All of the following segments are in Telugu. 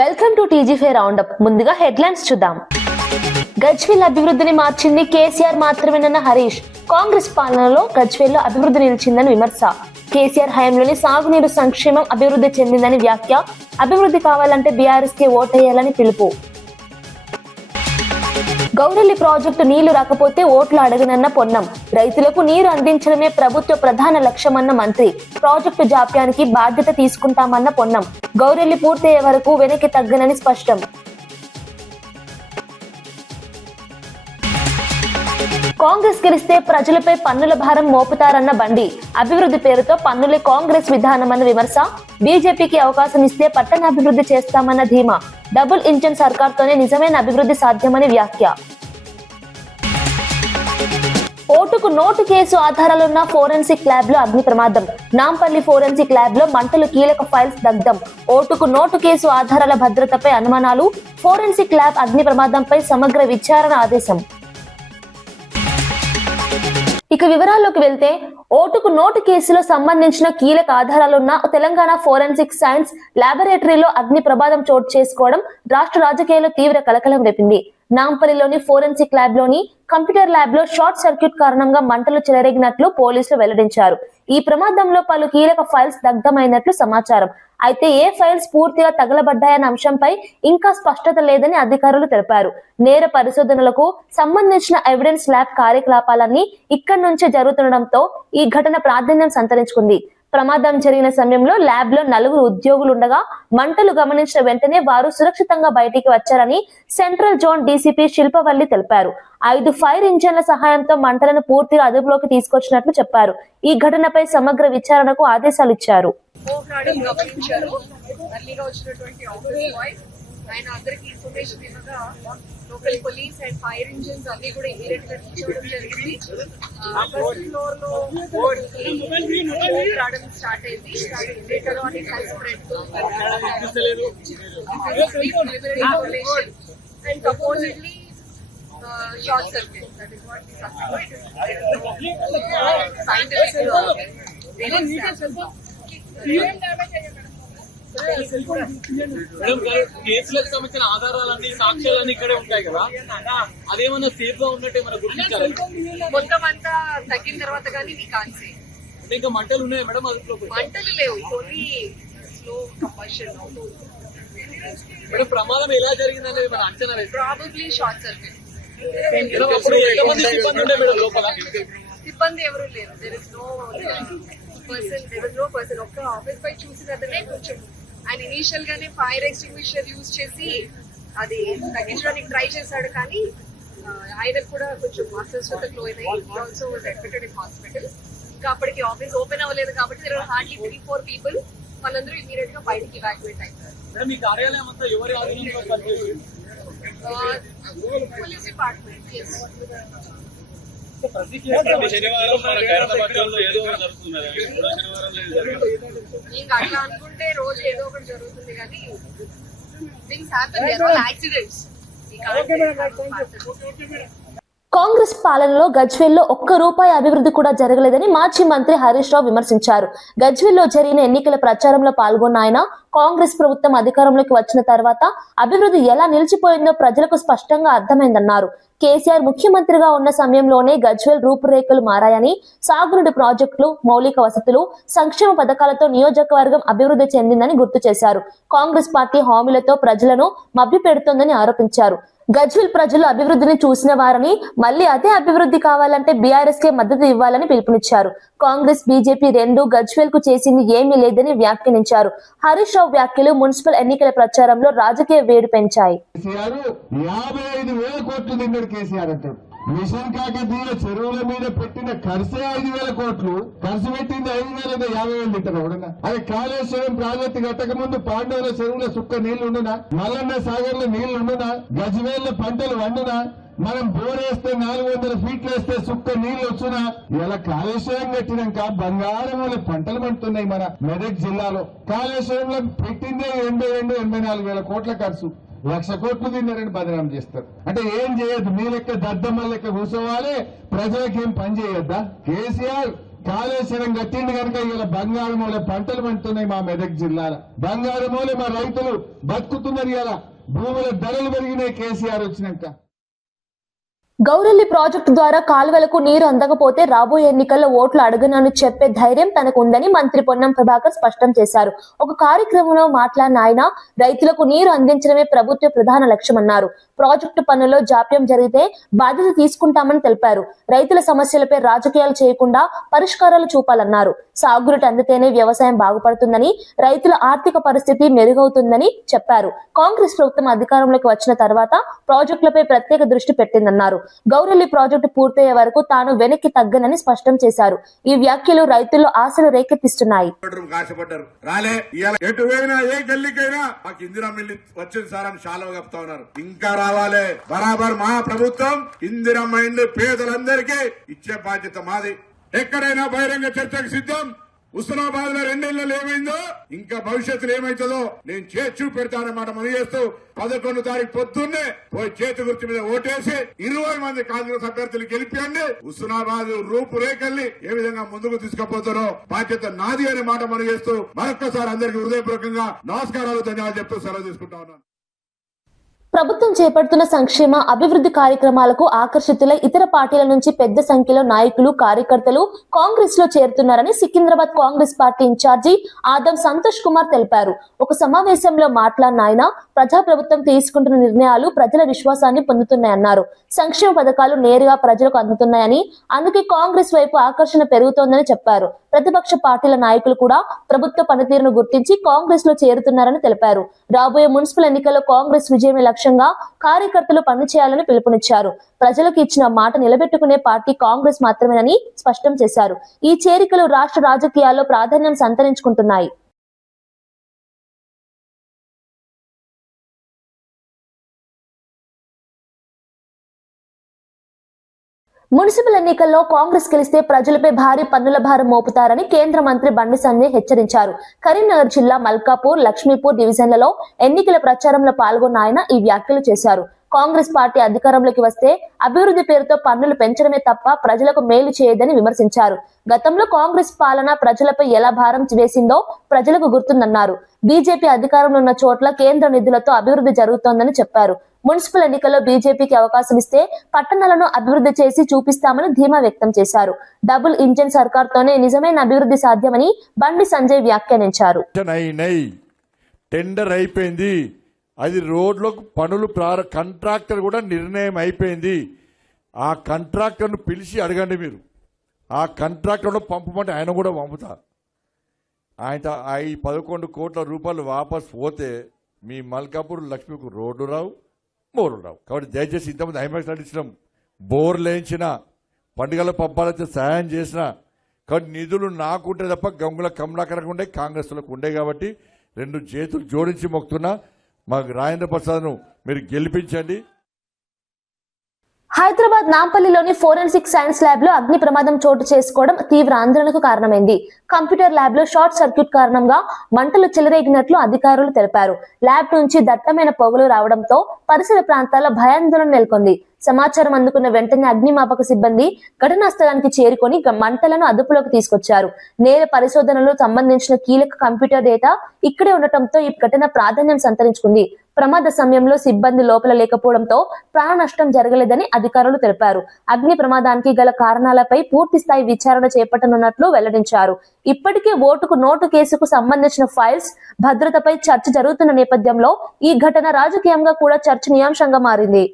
Welcome to TG roundup. ముందుగా హెడ్లైన్స్ చూద్దాం. గజ్వేల్ అభివృద్ధిని మార్చింది కేసీఆర్ మాత్రమేనన్న హరీష్. కాంగ్రెస్ పాలనలో గజ్వేల్లో అభివృద్ధి నిలిచిందని విమర్శ. కేసీఆర్ హయాంలోని సాగునీరు సంక్షేమం అభివృద్ధి చెందిందని వ్యాఖ్య. అభివృద్ధి కావాలంటే బీఆర్ఎస్ కి ఓటేయాలని పిలుపు. గౌరెల్లి ప్రాజెక్టు నీళ్లు రాకపోతే ఓట్లు అడగనన్న పొన్నం. రైతులకు నీరు అందించడమే ప్రభుత్వ ప్రధాన లక్ష్యమన్న మంత్రి. ప్రాజెక్టు జాప్యానికి బాధ్యత తీసుకుంటామన్న పొన్నం. గౌరెల్లి పూర్తయ్యే వరకు వెనక్కి తగ్గనని స్పష్టం. కాంగ్రెస్ గెలిస్తే ప్రజలపై పన్నుల భారం మోపుతారన్న బండి. అభివృద్ధి పేరుతో పన్నులే కాంగ్రెస్ విధానమన్న విమర్శ. బీజేపీకి అవకాశం ఇస్తే పట్టణాభివృద్ధి చేస్తామన్న ధీమా. డబుల్ ఇంజన్ సర్కార్తోనే నిజమైన అభివృద్ధి సాధ్యమని వ్యాఖ్య. ఓటుకు నోటు కేసు ఆధారాలున్న ఫోరెన్సిక్ ల్యాబ్ లో అగ్ని ప్రమాదం. నాంపల్లి ఫోరెన్సిక్ ల్యాబ్ లో మంటలు, కీలక ఫైల్స్ దగ్ధం. ఓటుకు నోటు కేసు ఆధారాల భద్రతపై అనుమానాలు. ఫోరెన్సిక్ ల్యాబ్ అగ్ని ప్రమాదంపై సమగ్ర విచారణ ఆదేశం. ఇక వివరాల్లోకి వెళ్తే, ఓటుకు నోటు కేసులో సంబంధించిన కీలక ఆధారాలున్న తెలంగాణ ఫోరెన్సిక్ సైన్స్ ల్యాబొరేటరీలో అగ్ని ప్రమాదం చోటు చేసుకోవడం రాష్ట్ర రాజకీయాల్లో తీవ్ర కలకలం రేపింది. నాంపల్లిలోని ఫోరెన్సిక్ ల్యాబ్ లోని కంప్యూటర్ ల్యాబ్ లో షార్ట్ సర్క్యూట్ కారణంగా మంటలు చెలరేగినట్లు పోలీసులు వెల్లడించారు. ఈ ప్రమాదంలో పలు కీలక ఫైల్స్ దగ్ధమైనట్లు సమాచారం. అయితే ఏ ఫైల్స్ పూర్తిగా తగలబడ్డాయన్న అంశంపై ఇంకా స్పష్టత లేదని అధికారులు తెలిపారు. నేర పరిశోధనలకు సంబంధించిన ఎవిడెన్స్ ల్యాబ్ కార్యకలాపాలన్నీ ఇక్కడి నుంచే జరుగుతుండటంతో ఈ ఘటన ప్రాధాన్యం సంతరించుకుంది. ప్రమాదం జరిగిన సమయంలో ల్యాబ్ లో 4 ఉద్యోగులుండగా మంటలు గమనించిన వెంటనే వారు సురక్షితంగా బయటికి వచ్చారని సెంట్రల్ జోన్ డీసీపీ శిల్పవల్లి తెలిపారు. 5 ఫైర్ ఇంజన్ల సహాయంతో మంటలను పూర్తిగా అదుపులోకి తీసుకొచ్చినట్లు చెప్పారు. ఈ ఘటనపై సమగ్ర విచారణకు ఆదేశాలు ఇచ్చారు. ఆయన అందరికి ఇన్ఫర్మేషన్ ఇవ్వగా local police and fire engines అన్ని కూడా ఇమీడియట్ గా తీసుకోవడం జరిగింది. ఫస్ట్ ఫ్లోర్ లో రావడం స్టార్ట్ అయింది. Later on it has spread to information and supposedly short circuit. That is what we scientific కేసులకు సంబంధించిన ఆధారాలన్నీ, సాక్ష్యాలన్నీ ఇక్కడే ఉంటాయి కదా, అదేమన్నా సేఫ్ గా ఉన్నట్టు ఏమైనా గుర్తించారు? మొత్తం అంతా తగ్గిన తర్వాత కానీ కాన్సే ఇంకా మంటలు ఉన్నాయి మేడం? అదుపులో మంటలు లేవు, ఓన్లీ స్లో కంబషన్. మేడం, ప్రమాదం ఎలా జరిగింది అనేది మన అంచనా లేదు. Probably short circuit. ఎంతమంది సిబ్బంది ఉండే మేడం లోపల? సిబ్బంది ఎవరు లేరు. There is no person. ఒక్క ఆఫీస్ పై చూసినతనే కొంచెం ఆయన ఇనీషియల్ గానే ఫైర్ ఎక్స్టింగ్విషర్ యూజ్ చేసి అది తగ్గించడానికి ట్రై చేశాడు, కానీ ఆయనకు కూడా కొంచెం అస్వస్థతకు లోనై also was admitted in hospital. ఇంకా అప్పటికి ఆఫీస్ ఓపెన్ అవ్వలేదు కాబట్టి దేర్ ఆర్ హార్డ్లీ 3-4 పీపుల్. వాళ్ళందరూ ఇమీడియట్ గా బయటకి ఇవాక్యుయేట్ అయ్యారు. Police department. ఇంకా అట్లా అనుకుంటే రోజు ఏదో ఒకటి జరుగుతుంది, కానీ థింగ్స్ హ్యాపెన్. యాక్సిడెంట్స్. కాంగ్రెస్ పాలనలో గజ్వేల్లో ఒక్క రూపాయి అభివృద్ధి కూడా జరగలేదని మాజీ మంత్రి హరీష్ రావు విమర్శించారు. గజ్వేల్లో జరిగిన ఎన్నికల ప్రచారంలో పాల్గొన్న ఆయన, కాంగ్రెస్ ప్రభుత్వం అధికారంలోకి వచ్చిన తర్వాత అభివృద్ధి ఎలా నిలిచిపోయిందో ప్రజలకు స్పష్టంగా అర్థమైందన్నారు. కేసీఆర్ ముఖ్యమంత్రిగా ఉన్న సమయంలోనే గజ్వేల్ రూపురేఖలు మారాయని, సాగునీటి ప్రాజెక్టులు, మౌలిక వసతులు, సంక్షేమ పథకాలతో నియోజకవర్గం అభివృద్ధి చెందిందని గుర్తు చేశారు. కాంగ్రెస్ పార్టీ హామీలతో ప్రజలను మభ్యపెడుతోందని ఆరోపించారు. గజ్వేల్ ప్రజలు అభివృద్ధిని చూసిన వారని, మళ్లీ అదే అభివృద్ధి కావాలంటే బీఆర్ఎస్ కే మద్దతు ఇవ్వాలని పిలుపునిచ్చారు. కాంగ్రెస్, బీజేపీ రెండూ గజ్వేల్ కు చేసింది ఏమీ లేదని వ్యాఖ్యానించారు. హరీష్ రావు వ్యాఖ్యలు మున్సిపల్ ఎన్నికల ప్రచారంలో రాజకీయ వేడి పెంచాయి. మిషన్ కాకతీయ చెరువుల మీద పెట్టిన ఖర్చే 5,000 కోట్లు. ఖర్చు పెట్టింది 5,000 లీటర్ ఎవడన్నా? అది కాళేశ్వరం ప్రాజెక్టు కట్టక ముందు పాండవుల చెరువుల సుక్క నీళ్లుండునా? మల్లన్న సాగర్ లో నీళ్లుండునా? గజ్వేల్ పంటలు వండునా? మనం బోరేస్తే 400 ఫీట్లు వేస్తే సుక్క నీళ్లు వచ్చునా? ఇలా కాళేశ్వరం కట్టినాక బంగారం పంటలు పండుతున్నాయి మన మెదక్ జిల్లాలో. కాళేశ్వరంలో పెట్టిందే 84,000 కోట్ల ఖర్చు. 1,00,000 కోట్లు తిన్నారని బదనాం చేస్తారు. అంటే ఏం చేయొద్దు, మీ లెక్క దద్దమ్మ లెక్క కూర్చోవాలి, ప్రజలకి ఏం పని చేయొద్దా? కేసీఆర్ కాళేశ్వరం కట్టింది కనుక ఇలా బంగారు మూల పంటలు పండుతున్నాయి మా మెదక్ జిల్లాలో. బంగారు మూల మా రైతులు బతుకుతున్నారు. ఇలా భూముల ధరలు పెరిగినాయి కేసీఆర్ వచ్చినాక. గౌరెల్లి ప్రాజెక్టు ద్వారా కాలువలకు నీరు అందకపోతే రాబోయే ఎన్నికల్లో ఓట్లు అడగనని చెప్పే ధైర్యం తనకు ఉందని మంత్రి పొన్నం ప్రభాకర్ స్పష్టం చేశారు. ఒక కార్యక్రమంలో మాట్లాడిన ఆయన రైతులకు నీరు అందించడమే ప్రభుత్వ ప్రధాన లక్ష్యమన్నారు. ప్రాజెక్టు పనుల్లో జాప్యం జరిగితే బాధ్యత తీసుకుంటామని తెలిపారు. రైతుల సమస్యలపై రాజకీయాలు చేయకుండా పరిష్కారాలు చూపాలన్నారు. సాగునీటి అందితేనే వ్యవసాయం బాగుపడుతుందని, రైతుల ఆర్థిక పరిస్థితి మెరుగవుతుందని చెప్పారు. కాంగ్రెస్ ప్రభుత్వం అధికారంలోకి వచ్చిన తర్వాత ప్రాజెక్టులపై ప్రత్యేక దృష్టి పెట్టిందన్నారు. గౌరెల్లి ప్రాజెక్టు పూర్తయ్యే వరకు తాను వెనక్కి తగ్గనని స్పష్టం చేశారు. ఈ వ్యాఖ్యలు రైతుల్లో ఆశలు రేకెత్తిస్తున్నాయి. ఇంకా రావాలి బరాబర్ మా ప్రభుత్వం ఇందిరమ్మ ఇండ్లు పేదలందరికీ ఇచ్చే బాధ్యత మాది. ఎక్కడైనా బహిరంగ చర్చకు సిద్ధం. హుస్నాబాద్ లో 2 నెలలు ఏమైందో ఇంకా భవిష్యత్తులో ఏమైతుందో నేను చేతి చూపెడతానన్నమాట మనం చేస్తూ 11 తారీఖు పొద్దున్నే పోయి చేతి గుర్తు మీద ఓటేసి 20 మంది కాంగ్రెస్ అభ్యర్థులు గెలిపియండి. హుస్నాబాద్ రూపురేఖల్ని ఏ విధంగా ముందుకు తీసుకుపోతారో బాధ్యత నాది అనే మాట మనం చేస్తూ మరొక్కసారి అందరికీ హృదయపూర్వకంగా నమస్కారాలు, ధన్యవాదాలు చెప్తూ సెలవు తీసుకుంటా ఉన్నాను. ప్రభుత్వం చేపడుతున్న సంక్షేమ అభివృద్ధి కార్యక్రమాలకు ఆకర్షితులై ఇతర పార్టీల నుంచి పెద్ద సంఖ్యలో నాయకులు, కార్యకర్తలు కాంగ్రెస్ లో చేరుతున్నారని సికింద్రాబాద్ కాంగ్రెస్ పార్టీ ఇన్ఛార్జి ఆదం సంతోష్ కుమార్ తెలిపారు. ఒక సమావేశంలో మాట్లాడిన ఆయన ప్రజాప్రభుత్వం తీసుకుంటున్న నిర్ణయాలు ప్రజల విశ్వాసాన్ని పొందుతున్నాయన్నారు. సంక్షేమ పథకాలు నేరుగా ప్రజలకు అందుతున్నాయని, అందుకే కాంగ్రెస్ వైపు ఆకర్షణ పెరుగుతోందని చెప్పారు. ప్రతిపక్ష పార్టీల నాయకులు కూడా ప్రభుత్వ పనితీరును గుర్తించి కాంగ్రెస్ లో చేరుతున్నారని తెలిపారు. రాబోయే మున్సిపల్ ఎన్నికల్లో కాంగ్రెస్ విజయమే లక్ష్యంగా కార్యకర్తలు పనిచేయాలని పిలుపునిచ్చారు. ప్రజలకు ఇచ్చిన మాట నిలబెట్టుకునే పార్టీ కాంగ్రెస్ మాత్రమేనని స్పష్టం చేశారు. ఈ చేరికలు రాష్ట్ర రాజకీయాల్లో ప్రాధాన్యం సంతరించుకుంటున్నాయి. మున్సిపల్ ఎన్నికల్లో కాంగ్రెస్ గెలిస్తే ప్రజలపై భారీ పన్నుల భారం మోపుతారని కేంద్ర మంత్రి బండి సంజయ్ హెచ్చరించారు. కరీంనగర్ జిల్లా మల్కాపూర్, లక్ష్మీపూర్ డివిజన్లలో ఎన్నికల ప్రచారంలో పాల్గొన్న ఆయన ఈ వ్యాఖ్యలు చేశారు. కాంగ్రెస్ పార్టీ అధికారంలోకి వస్తే అభివృద్ధి పేరుతో పన్నులు పెంచడమే తప్ప ప్రజలకు మేలు చేయదని విమర్శించారు. గతంలో కాంగ్రెస్ పాలన ప్రజలపై ఎలా భారం వేసిందో ప్రజలకు గుర్తుందన్నారు. బీజేపీ అధికారంలో ఉన్న చోట్ల కేంద్ర నిధులతో అభివృద్ధి జరుగుతోందని చెప్పారు. మున్సిపల్ ఎన్నికల్లో బీజేపీకి అవకాశం ఇస్తే పట్టణాలను అభివృద్ధి చేసి చూపిస్తామని ధీమా వ్యక్తం చేశారు. డబుల్ ఇంజిన్ సర్కార్తోనే నిజమైన అభివృద్ధి సాధ్యమని బండి సంజయ్ వ్యాఖ్యానించారు. టెండర్ అయిపోయింది, అది రోడ్లకు పనులు కాంట్రాక్టర్ కూడా నిర్ణయం అయిపోయింది. ఆ కాంట్రాక్టర్ను పిలిచి అడగండి. మీరు ఆ కాంట్రాక్టర్ను పంపమంటే ఆయన కూడా పంపుతారు. ఆయన ఈ 11 కోట్ల రూపాయలు వాపస్ పోతే మీ మల్కాపూర్, లక్ష్మీపూర్ రోడ్డు రావు, బోర్లు రావు. కాబట్టి దయచేసి ఇంతమంది హైమాక్స్ నడిచినాం, బోర్లు వేయించిన, పండుగల పబ్బాలైతే సాయం చేసిన. కాబట్టి నిధులు నాకుంటే తప్ప గంగుల కమలాకరకు ఉండే, కాంగ్రెస్లకు ఉండే. కాబట్టి 2 చేతులు జోడించి మొక్కుతున్నా, మాకు రాజేంద్ర ప్రసాద్ను మీరు గెలిపించండి. హైదరాబాద్ నాంపల్లిలోని ఫోరెన్సిక్ సైన్స్ ల్యాబ్ లో అగ్ని ప్రమాదం చోటు చేసుకోవడం తీవ్ర ఆందోళనకు కారణమైంది. కంప్యూటర్ ల్యాబ్ లో షార్ట్ సర్క్యూట్ కారణంగా మంటలు చెలరేగినట్లు అధికారులు తెలిపారు. ల్యాబ్ నుంచి దట్టమైన పొగలు రావడంతో పరిసర ప్రాంతాల్లో భయాందోళన నెలకొంది. సమాచారం అందుకున్న వెంటనే అగ్నిమాపక సిబ్బంది ఘటనా స్థలానికి చేరుకొని మంటలను అదుపులోకి తీసుకొచ్చారు. నేర పరిశోధనలకు సంబంధించిన కీలక కంప్యూటర్ డేటా ఇక్కడే ఉండటంతో ఈ ఘటన ప్రాధాన్యం సంతరించుకుంది. ప్రమాద సమయంలో సిబ్బంది లోపల లేకపోవడంతో ప్రాణ నష్టం జరగలేదని అధికారులు తెలిపారు. అగ్ని ప్రమాదానికి గల కారణాలపై పూర్తి స్థాయి విచారణ చేపట్టనున్నట్లు వెల్లడించారు. ఇప్పటికే ఓటుకు నోటు కేసుకు సంబంధించిన ఫైల్స్ భద్రతపై చర్చ జరుగుతున్న నేపథ్యంలో ఈ ఘటన రాజకీయంగా కూడా చర్చనీయాంశంగా మారింది.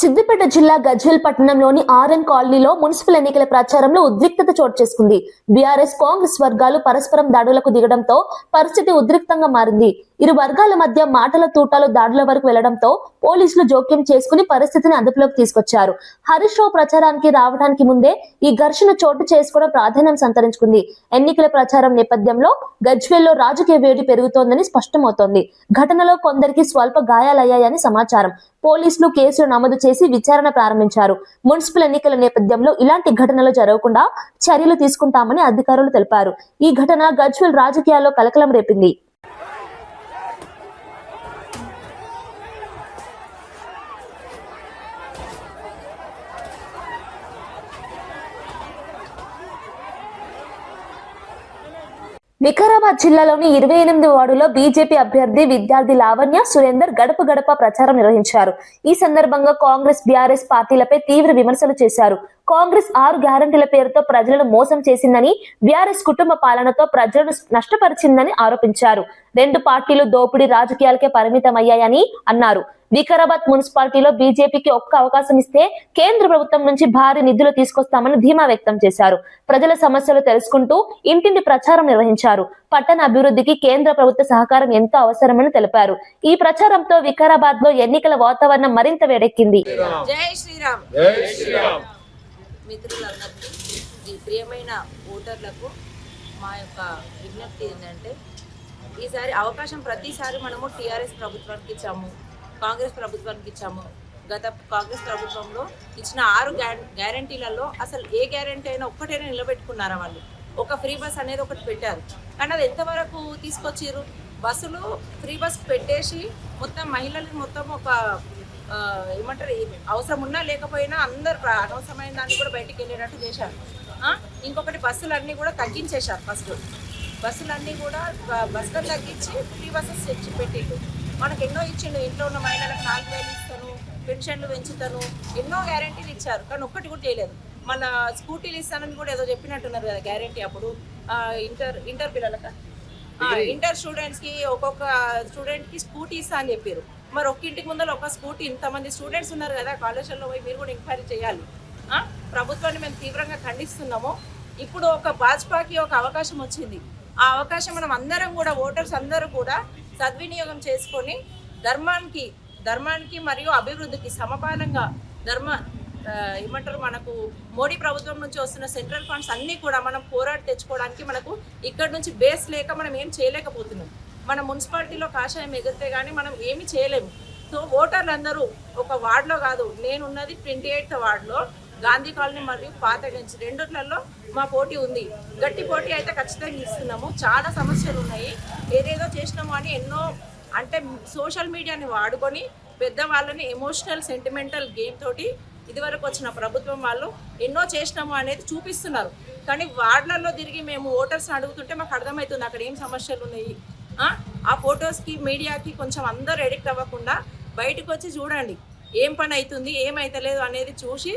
సిద్దిపేట జిల్లా గజ్వేల్ పట్టణంలోని ఆర్ఎన్ కాలనీలో మున్సిపల్ ఎన్నికల ప్రచారంలో ఉద్రిక్తత చోటు చేసుకుంది. బీఆర్ఎస్, కాంగ్రెస్ వర్గాలు పరస్పరం దాడులకు దిగడంతో పరిస్థితి ఉద్రిక్తంగా మారింది. ఇరు వర్గాల మధ్య మాటల తూటాలు దాడుల వరకు వెళ్లడంతో పోలీసులు జోక్యం చేసుకుని పరిస్థితిని అదుపులోకి తీసుకొచ్చారు. హరీష్ రావు ప్రచారానికి రావడానికి ముందే ఈ ఘర్షణ చోటు చేసుకోవడం ప్రాధాన్యం సంతరించుకుంది. ఎన్నికల ప్రచారం నేపథ్యంలో గజ్వేల్లో రాజకీయ వేడి పెరుగుతోందని స్పష్టమవుతోంది. ఘటనలో కొందరికి స్వల్ప గాయాలయ్యాయని సమాచారం. పోలీసులు కేసులు నమోదు చేసి విచారణ ప్రారంభించారు. మున్సిపల్ ఎన్నికల నేపథ్యంలో ఇలాంటి ఘటనలు జరగకుండా చర్యలు తీసుకుంటామని అధికారులు తెలిపారు. ఈ ఘటన గజ్వేల్ రాజకీయాల్లో కలకలం రేపింది. వికారాబాద్ జిల్లాలోని 28 వార్డులో బీజేపీ అభ్యర్థి విద్యార్థి లావణ్య సురేందర్ గడప గడప ప్రచారం నిర్వహించారు. ఈ సందర్భంగా కాంగ్రెస్, బీఆర్ఎస్ పార్టీలపై తీవ్ర విమర్శలు చేశారు. కాంగ్రెస్ 6 గ్యారంటీల పేరుతో ప్రజలను మోసం చేసిందని, బీఆర్ఎస్ కుటుంబ పాలనతో ప్రజలను నష్టపరిచిందని ఆరోపించారు. 2 పార్టీలు దోపిడీ రాజకీయాలకే పరిమితమయ్యాయని అన్నారు. వికారాబాద్ మున్సిపాలిటీలో బీజేపీకి ఒక్క అవకాశం ఇస్తే కేంద్ర ప్రభుత్వం నుంచి భారీ నిధులు తీసుకొస్తామని ధీమా వ్యక్తం చేశారు. ప్రజల సమస్యలు తెలుసుకుంటూ ఇంటింటి ప్రచారం నిర్వహించారు. పట్టణ అభివృద్ధికి కేంద్ర ప్రభుత్వ సహకారం ఎంతో అవసరమని తెలిపారు. ఈ ప్రచారంతో వికారాబాద్ లో ఎన్నికల వాతావరణం మరింత వేడెక్కింది. జై శ్రీరామ్. మిత్రులందరికీ, ఈ ప్రియమైన ఓటర్లకు మా యొక్క విజ్ఞప్తి ఏంటంటే, ఈసారి అవకాశం ప్రతిసారి మనము టీఆర్ఎస్ ప్రభుత్వానికి ఇచ్చాము, కాంగ్రెస్ ప్రభుత్వానికి ఇచ్చాము. గత కాంగ్రెస్ ప్రభుత్వంలో ఇచ్చిన 6 గ్యారంటీలలో అసలు ఏ గ్యారంటీ అయినా ఒక్కటైనా నిలబెట్టుకున్నారా వాళ్ళు? ఒక ఫ్రీ బస్ అనేది ఒకటి పెట్టారు, కానీ అది ఎంతవరకు తీసుకొచ్చారు? బస్సులు ఫ్రీ బస్ పెట్టేసి మొత్తం మహిళలకు మొత్తం ఒక ఏమంటారు, అవసరం ఉన్నా లేకపోయినా అందరు అనవసరమైన దాన్ని కూడా బయటికి వెళ్ళేటట్టు చేశారు. ఇంకొకటి బస్సులన్నీ కూడా తగ్గించేశారు. ఫస్ట్ బస్సులన్నీ కూడా బస్సులను తగ్గించి ఫ్రీ బస్సెస్ తెచ్చి పెట్టిండు. మనకు ఎన్నో ఇచ్చిండు. ఇంట్లో ఉన్న మహిళలకు 4,000 ఇస్తాను, పెన్షన్లు పెంచుతాను, ఎన్నో గ్యారంటీలు ఇచ్చారు, కానీ ఒక్కటి కూడా చేయలేదు. మన స్కూటీలు ఇస్తానని కూడా ఏదో చెప్పినట్టున్నారు కదా గ్యారంటీ. అప్పుడు ఇంటర్ పిల్లలకు, ఇంటర్ స్టూడెంట్స్కి ఒక్కొక్క స్టూడెంట్కి స్కూటీ ఇస్తా అని చెప్పారు. మరి ఒక్కింటికి ముందర ఒక స్కూటీ, ఇంతమంది స్టూడెంట్స్ ఉన్నారు కదా కాలేజీల్లో పోయి మీరు కూడా ఎంక్వైరీ చేయాలి. ప్రభుత్వాన్ని మేము తీవ్రంగా ఖండిస్తున్నాము. ఇప్పుడు ఒక భాజపాకి ఒక అవకాశం వచ్చింది. ఆ అవకాశం మనం అందరం కూడా, ఓటర్స్ అందరూ కూడా సద్వినియోగం చేసుకొని ధర్మానికి మరియు అభివృద్ధికి సమపాలంగా ఏమంటారు, మనకు మోడీ ప్రభుత్వం నుంచి వస్తున్న సెంట్రల్ ఫండ్స్ అన్నీ కూడా మనం పోరాడి తెచ్చుకోవడానికి మనకు ఇక్కడ నుంచి బేస్ లేక మనం ఏం చేయలేకపోతున్నాం. మన మున్సిపాలిటీలో కాషాయం ఎగిరితే కానీ మనం ఏమీ చేయలేము. సో ఓటర్లు అందరూ ఒక వార్డులో కాదు, నేనున్నది 28వ వార్డులో గాంధీ కాలనీ మరియు పాతగంజ్ రెండుట్లలో మా పోటీ ఉంది. గట్టి పోటీ అయితే ఖచ్చితంగా ఇస్తున్నాము. చాలా సమస్యలు ఉన్నాయి. ఏదేదో చేసినాము అని ఎన్నో అంటే సోషల్ మీడియాని వాడుకొని పెద్దవాళ్ళని ఎమోషనల్ సెంటిమెంటల్ గేమ్ తోటి ఇదివరకు వచ్చిన ప్రభుత్వం వాళ్ళు ఎన్నో చేసినాము అనేది చూపిస్తున్నారు. కానీ వార్డులలో తిరిగి మేము ఓటర్స్ని అడుగుతుంటే మాకు అర్థమవుతుంది అక్కడ ఏం సమస్యలు ఉన్నాయి. ఆ ఫొటోస్కి మీడియాకి కొంచెం అందరూ ఎడిక్ట్ అవ్వకుండా బయటకు వచ్చి చూడండి ఏం పని అవుతుంది, ఏమైతలేదు అనేది చూసి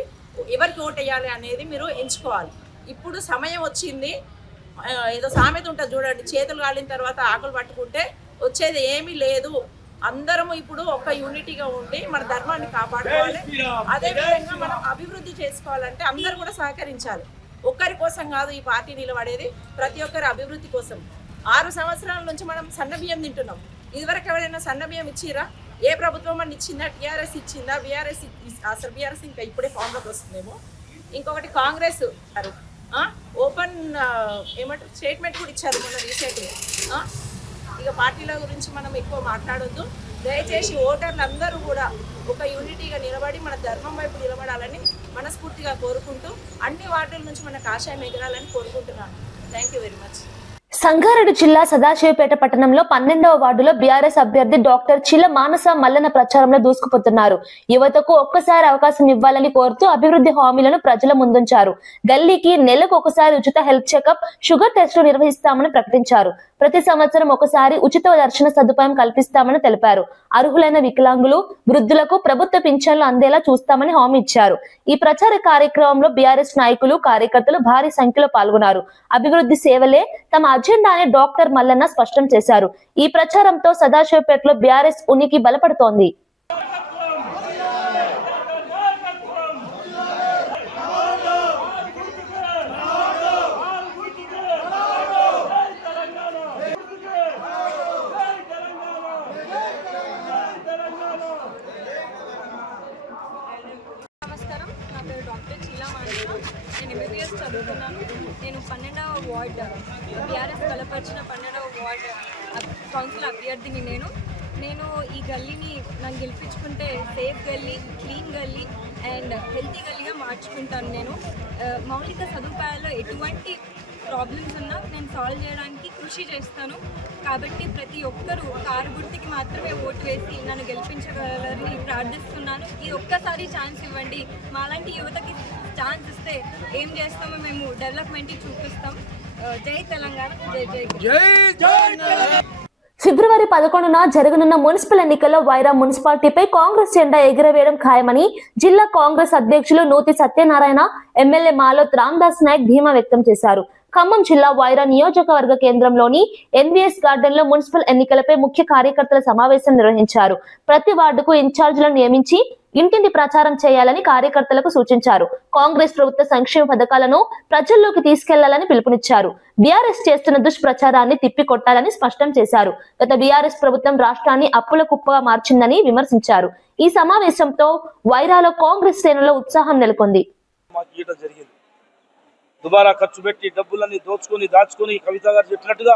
ఎవరికి ఓటు వేయాలి అనేది మీరు ఎంచుకోవాలి. ఇప్పుడు సమయం వచ్చింది. ఏదో సామెత ఉంటుంది చూడండి, చేతులు కాలిన తర్వాత ఆకులు పట్టుకుంటే వచ్చేది ఏమీ లేదు. అందరము ఇప్పుడు ఒక యూనిటీగా ఉండి మన ధర్మాన్ని కాపాడుకోవాలి. అదేవిధంగా మనం అభివృద్ధి చేసుకోవాలంటే అందరూ కూడా సహకరించాలి. ఒక్కరి కోసం కాదు ఈ పార్టీ నిలబడేది, ప్రతి ఒక్కరి అభివృద్ధి కోసం. 6 సంవత్సరాల నుంచి మనం సన్నబియ్యం తింటున్నాం. ఇదివరకు ఎవరైనా సన్నబియ్యం ఇచ్చిరా? ఏ ప్రభుత్వం అని ఇచ్చిందా? టీఆర్ఎస్ ఇచ్చిందా? బీఆర్ఎస్ అసలు బీఆర్ఎస్ ఇంకా ఇప్పుడే ఫామ్లోకి వస్తుందేమో. ఇంకొకటి కాంగ్రెస్ ఓపెన్ ఏమంటారు స్టేట్మెంట్ కూడా ఇచ్చారు మొన్న రీసెంట్గా. ఇక పార్టీల గురించి మనం ఎక్కువ మాట్లాడొద్దు. దయచేసి ఓటర్లు అందరూ కూడా ఒక యూనిటీగా నిలబడి మన ధర్మం వైపు నిలబడాలని మనస్ఫూర్తిగా కోరుకుంటూ అన్ని వార్డుల నుంచి మన కాషాయం ఎగరాలని కోరుకుంటున్నాను. Thank you very much. Sangareddy జిల్లా సదాశివపేట పట్టణంలో 12వ వార్డులో బీఆర్ఎస్ అభ్యర్థి డాక్టర్ చిల్ల మానస మల్లన ప్రచారంలో దూసుకుపోతున్నారు. యువతకు ఒక్కసారి అవకాశం ఇవ్వాలని కోరుతూ అభివృద్ధి హామీలను ప్రజల ముందుంచారు. గల్లీకి నెలకు ఒకసారి ఉచిత హెల్త్ చెకప్, షుగర్ టెస్టులు నిర్వహిస్తామని ప్రకటించారు. ప్రతి సంవత్సరం ఒకసారి ఉచిత దర్శన సదుపాయం కల్పిస్తామని తెలిపారు. అర్హులైన వికలాంగులు, వృద్ధులకు ప్రభుత్వ పింఛన్లు అందేలా చూస్తామని హామీ ఇచ్చారు. ఈ ప్రచార కార్యక్రమంలో బీఆర్ఎస్ నాయకులు, కార్యకర్తలు భారీ సంఖ్యలో పాల్గొన్నారు. అభివృద్ధి సేవలే తమ అజెండాని డాక్టర్ మల్లన్న స్పష్టం చేశారు. ఈ ప్రచారంతో సదాశివపేటలో బీఆర్ఎస్ ఉనికి బలపడుతోంది. నమస్కారం. నా పేరు డాక్టర్ చీలా మానస. నేను ఎంబీబీఎస్ చదువుతున్నాను. నేను 12వ వార్డ్ బీఆర్ఎస్ బలపరిచిన 12వ వార్డ్ కౌన్సిల్ అభ్యర్థిని. నేను ఈ గల్లీని నన్ను గెలిపించుకుంటే సేఫ్ గల్లీ, క్లీన్ గల్లీ అండ్ హెల్తీ గల్లీగా మార్చుకుంటాను. నేను మౌలిక సదుపాయాల్లో ఎటువంటి ప్రాబ్లమ్స్ ఉన్నా నేను సాల్వ్ చేయడానికి కృషి చేస్తాను. కాబట్టి ప్రతి ఒక్కరూ కారు గుర్తుకి మాత్రమే ఓటు వేసి నన్ను గెలిపించగలరని ప్రార్థిస్తున్నాను. ఈ ఒక్కసారి ఛాన్స్ ఇవ్వండి. మాలాంటి యువతకి ఛాన్స్ ఇస్తే ఏం చేస్తామో మేము డెవలప్మెంట్కి చూపిస్తాం. జై తెలంగాణ, జై. ఫిబ్రవరి 11న జరగనున్న మున్సిపల్ ఎన్నికల్లో వైరా మున్సిపాలిటీపై కాంగ్రెస్ జెండా ఎగురవేయడం ఖాయమని జిల్లా కాంగ్రెస్ అధ్యక్షులు నూతి సత్యనారాయణ, ఎమ్మెల్యే మాలోత్ రామదాస్ నాయక్ ధీమా వ్యక్తం చేశారు. ఖమ్మం జిల్లా వైరా నియోజకవర్గ కేంద్రంలోని ఎన్వీఎస్ గార్డెన్ లో మున్సిపల్ ఎన్నికలపై ముఖ్య కార్యకర్తల సమావేశం నిర్వహించారు. ప్రతి వార్డుకు ఇన్ఛార్జీలను నియమించి ఇంటింటి ప్రచారం చేయాలని కార్యకర్తలకు సూచించారు. కాంగ్రెస్ ప్రభుత్వ సంక్షేమ పథకాలను ప్రజల్లోకి తీసుకెళ్లాలని పిలుపునిచ్చారు. బీఆర్ఎస్ చేస్తున్న దుష్ప్రచారాన్ని తిప్పికొట్టాలని స్పష్టం చేశారు. గత బీఆర్ఎస్ ప్రభుత్వం రాష్ట్రాన్ని అప్పుల కుప్పగా మార్చిందని విమర్శించారు. ఈ సమావేశంతో వైరాలో కాంగ్రెస్ శ్రేణుల్లో ఉత్సాహం నెలకొంది. దుబారా ఖర్చు పెట్టి డబ్బులన్నీ దాచుకొని కవిత గారు చెప్పినట్టుగా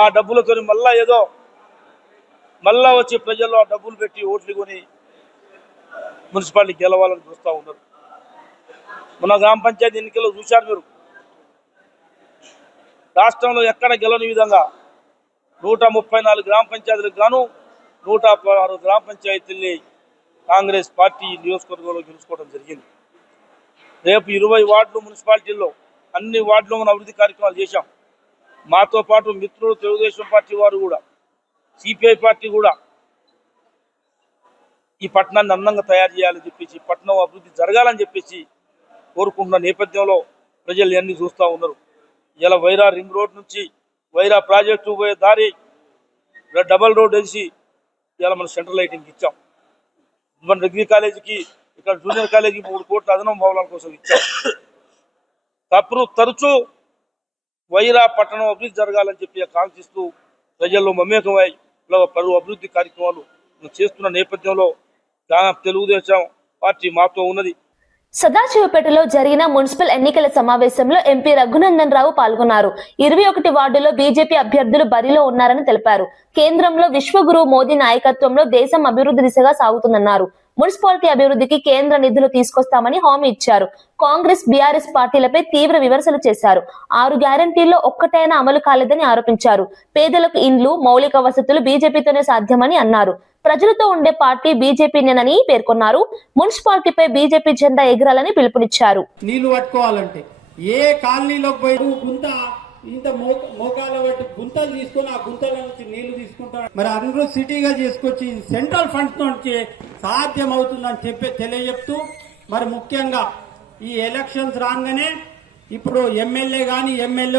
ఆ డబ్బులతో మళ్ళా వచ్చి ప్రజల్లో ఆ డబ్బులు పెట్టి ఓట్లు కొని మున్సిపాలిటీ గెలవాలని చూస్తూ ఉన్నారు. మన గ్రామ పంచాయతీ ఎన్నికల్లో చూశారు మీరు. రాష్ట్రంలో ఎక్కడ గెలవని విధంగా 134 గ్రామ పంచాయతీలకు గాను 116 గ్రామ పంచాయతీల్ని కాంగ్రెస్ పార్టీ నియోజకవర్గంలో గెలుచుకోవడం జరిగింది. రేపు 20 వార్డులు మున్సిపాలిటీల్లో అన్ని వార్డులో మనం అభివృద్ధి కార్యక్రమాలు చేశాం. మాతో పాటు మిత్రులు తెలుగుదేశం పార్టీ వారు కూడా, సిపిఐ పార్టీ కూడా ఈ పట్టణాన్ని అందంగా తయారు చేయాలని చెప్పేసి, పట్టణం అభివృద్ధి జరగాలని చెప్పేసి కోరుకుంటున్న నేపథ్యంలో ప్రజలు అన్ని చూస్తూ ఉన్నారు. ఇలా వైరా రింగ్ రోడ్ నుంచి వైరా ప్రాజెక్టు పోయే దారి డబల్ రోడ్ వేసి ఇలా మనం సెంట్రల్ లైటింగ్ ఇచ్చాం. మన డిగ్రీ కాలేజీకి, ఇక్కడ జూనియర్ కాలేజీకి 3 కోట్ల అదనం భవనాల కోసం ఇచ్చాం. తరచూ వైరా పట్టణం అభివృద్ధి జరగాలని చెప్పి కాంక్షిస్తూ ప్రజల్లో మమేకమై పలు అభివృద్ధి కార్యక్రమాలు చేస్తున్న నేపథ్యంలో తెలుగుదేశం పార్టీ మాతో ఉన్నది. సదాశివపేటలో జరిగిన మున్సిపల్ ఎన్నికల సమావేశంలో ఎంపీ రఘునందన్ రావు పాల్గొన్నారు. 21 వార్డులో బీజేపీ అభ్యర్థులు బరిలో ఉన్నారని తెలిపారు. కేంద్రంలో విశ్వగురు మోదీ నాయకత్వంలో దేశం అభివృద్ధి దిశగా సాగుతుందన్నారు. మున్సిపాలిటీ అభివృద్ధికి కేంద్ర నిధులు తీసుకొస్తామని హామీ ఇచ్చారు. కాంగ్రెస్, బీఆర్ఎస్ పార్టీలపై తీవ్ర విమర్శలు చేశారు. 6 గ్యారంటీల్లో ఒక్కటైనా అమలు కాలేదని ఆరోపించారు. పేదలకు ఇండ్లు, మౌలిక వసతులు బీజేపీతోనే సాధ్యమని అన్నారు. ప్రజలతో ఉండే పార్టీ బీజేపీనేనని పేర్కొన్నారు. మున్సిపాలిటీపై బీజేపీ జెండా ఎగరాలని పిలుపునిచ్చారు. నీళ్లు పట్టుకోవాలంటే ఏ కాలనీలోకి పోయి గుంత ఇంత మోకాల బట్టి గుంతలు తీసుకొని ఆ గుంతల నుంచి నీళ్లు తీసుకుంటారు. మరి అందరూ సిటీగా చేసుకొచ్చి సెంట్రల్ ఫండ్స్ నుంచి సాధ్యం అవుతుందని తెలియజెప్తూ, మరి ముఖ్యంగా ఈ ఎలక్షన్స్ రాగానే ఇప్పుడు ఎమ్మెల్యే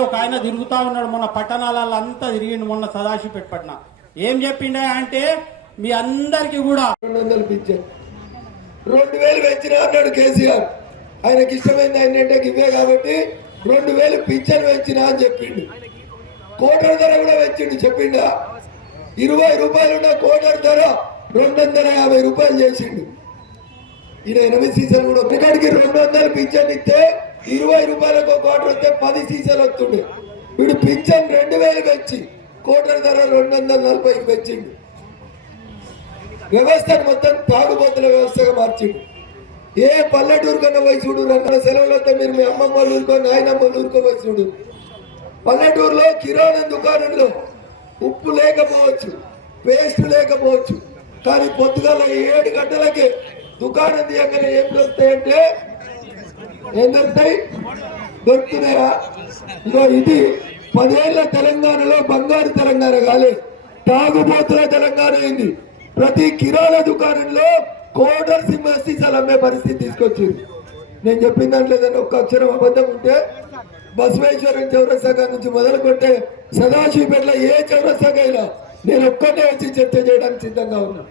ఒక ఆయన తిరుగుతా ఉన్నాడు. మొన్న పట్టణాలలో అంతా తిరిగిండు. మొన్న సదాశివపేట పట్టణ ఏం చెప్పిండే అంటే, మీ అందరికి కూడా 200 పింఛన్ 2000 పెంచినా అన్నాడు కేసీఆర్. ఆయనకి ఇష్టమైంది ఏంటంటే ఇవే కాబట్టి 2000 పింఛన్ పెంచినా అని చెప్పిండు. కోటర్ ధర కూడా పెంచిండు. చెప్పిండా 20 రూపాయలు ఉన్న కోటర్ ధర 250 రూపాయలు చేసిండు. ఈయన 8 సీసాలు కూడా ఒకటికి 200 పింఛన్ ఇస్తే 20 రూపాయలకు కోటర్ వస్తే 10 సీసాలు వస్తుండే. వీడు పింఛన్ 2000 పెంచి కోటర్ ధర 240 పెంచిండు. వ్యవస్థను మొత్తం తాగుబోతుల వ్యవస్థగా మార్చిండు. ఏ పల్లెటూరు కన్నా పోయి చూడు, సెలవులు వస్తే మీరు మీ అమ్మమ్మ వాళ్ళు ఊరుకో, నాయనమ్మ ఊరుకో పోయి చూడు. పల్లెటూరులో కిరాణా దుకాణంలో ఉప్పు లేకపోవచ్చు, పేస్ట్ లేకపోవచ్చు, కానీ పొద్దుగాల 7 గంటలకి దుకాణం తీయగానే ఏం దొరుకుతాయంటే దొరుకుతున్నాయా? ఇగో ఇది 10 ఏళ్ల తెలంగాణలో బంగారు తెలంగాణ కాలే, తాగుబోతుల తెలంగాణ అయింది. ప్రతి కిరాణా దుకాణంలో కోటర్ సీసాలు అమ్మే పరిస్థితి తీసుకొచ్చింది. నేను చెప్పిన దాంట్లో ఏదైనా ఒక్క అక్షరం అబద్ధం ఉంటే బసవేశ్వరం చౌరస్తాగా నుంచి మొదలుకుంటే సదాశివపేటలో ఏ చౌరస్తాకైనా నేను ఒక్కటే వచ్చి చర్చ చేయడానికి సిద్ధంగా ఉన్నా.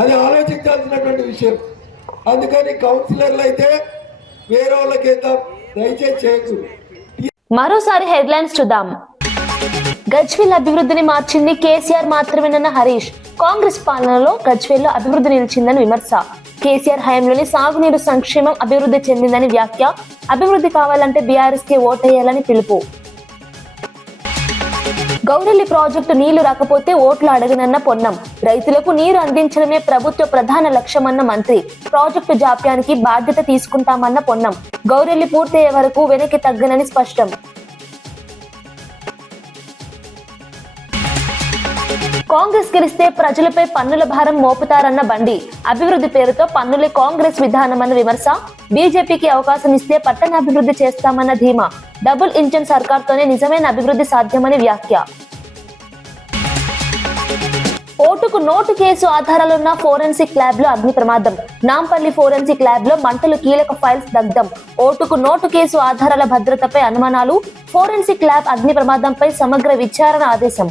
అది ఆలోచించాల్సినటువంటి విషయం. అందుకని కౌన్సిలర్లు అయితే వేరే వాళ్ళకి దయచేసి చేయకూడదు. మరోసారి హెడ్లైన్స్ చూద్దాం. గజ్వేల్ అభివృద్ధిని మార్చింది కేసీఆర్ మాత్రమేనన్న హరీష్. కాంగ్రెస్ పాలనలో గజ్వేల్లో అభివృద్ధి నిలిచిందని విమర్శ. కేసీఆర్ హయాంలోని సాగునీరు సంక్షేమం అభివృద్ధి చెందిందని వ్యాఖ్య. అభివృద్ధి కావాలంటే బీఆర్ఎస్ కి ఓటేయాలని పిలుపు. గౌరెల్లి ప్రాజెక్టు నీళ్లు రాకపోతే ఓట్లు అడగనన్న పొన్నం. రైతులకు నీరు అందించడమే ప్రభుత్వ ప్రధాన లక్ష్యమన్న మంత్రి. ప్రాజెక్టు జాప్యానికి బాధ్యత తీసుకుంటామన్న పొన్నం. గౌరెల్లి పూర్తయ్యే వరకు వెనక్కి తగ్గనని స్పష్టం. కాంగ్రెస్ గెలిస్తే ప్రజలపై పన్నుల భారం మోపుతారన్న బండి. అభివృద్ధి పేరుతో పన్నులే కాంగ్రెస్ విధానమన్న విమర్శ. బీజేపీకి అవకాశం ఇస్తే పట్టణాభివృద్ధి చేస్తామన్న ధీమా. డబుల్ ఇంజన్ సర్కార్తోనే నిజమైన అభివృద్ధి సాధ్యమని వ్యాఖ్య. ఓటుకు నోటు కేసు ఆధారాలున్న ఫోరెన్సిక్ ల్యాబ్ లో అగ్ని ప్రమాదం. నాంపల్లి ఫోరెన్సిక్ ల్యాబ్ లో మంటలు, కీలక ఫైల్స్ దగ్ధం. ఓటుకు నోటు కేసు ఆధారాల భద్రతపై అనుమానాలు. ఫోరెన్సిక్ ల్యాబ్ అగ్ని ప్రమాదంపై సమగ్ర విచారణ ఆదేశం.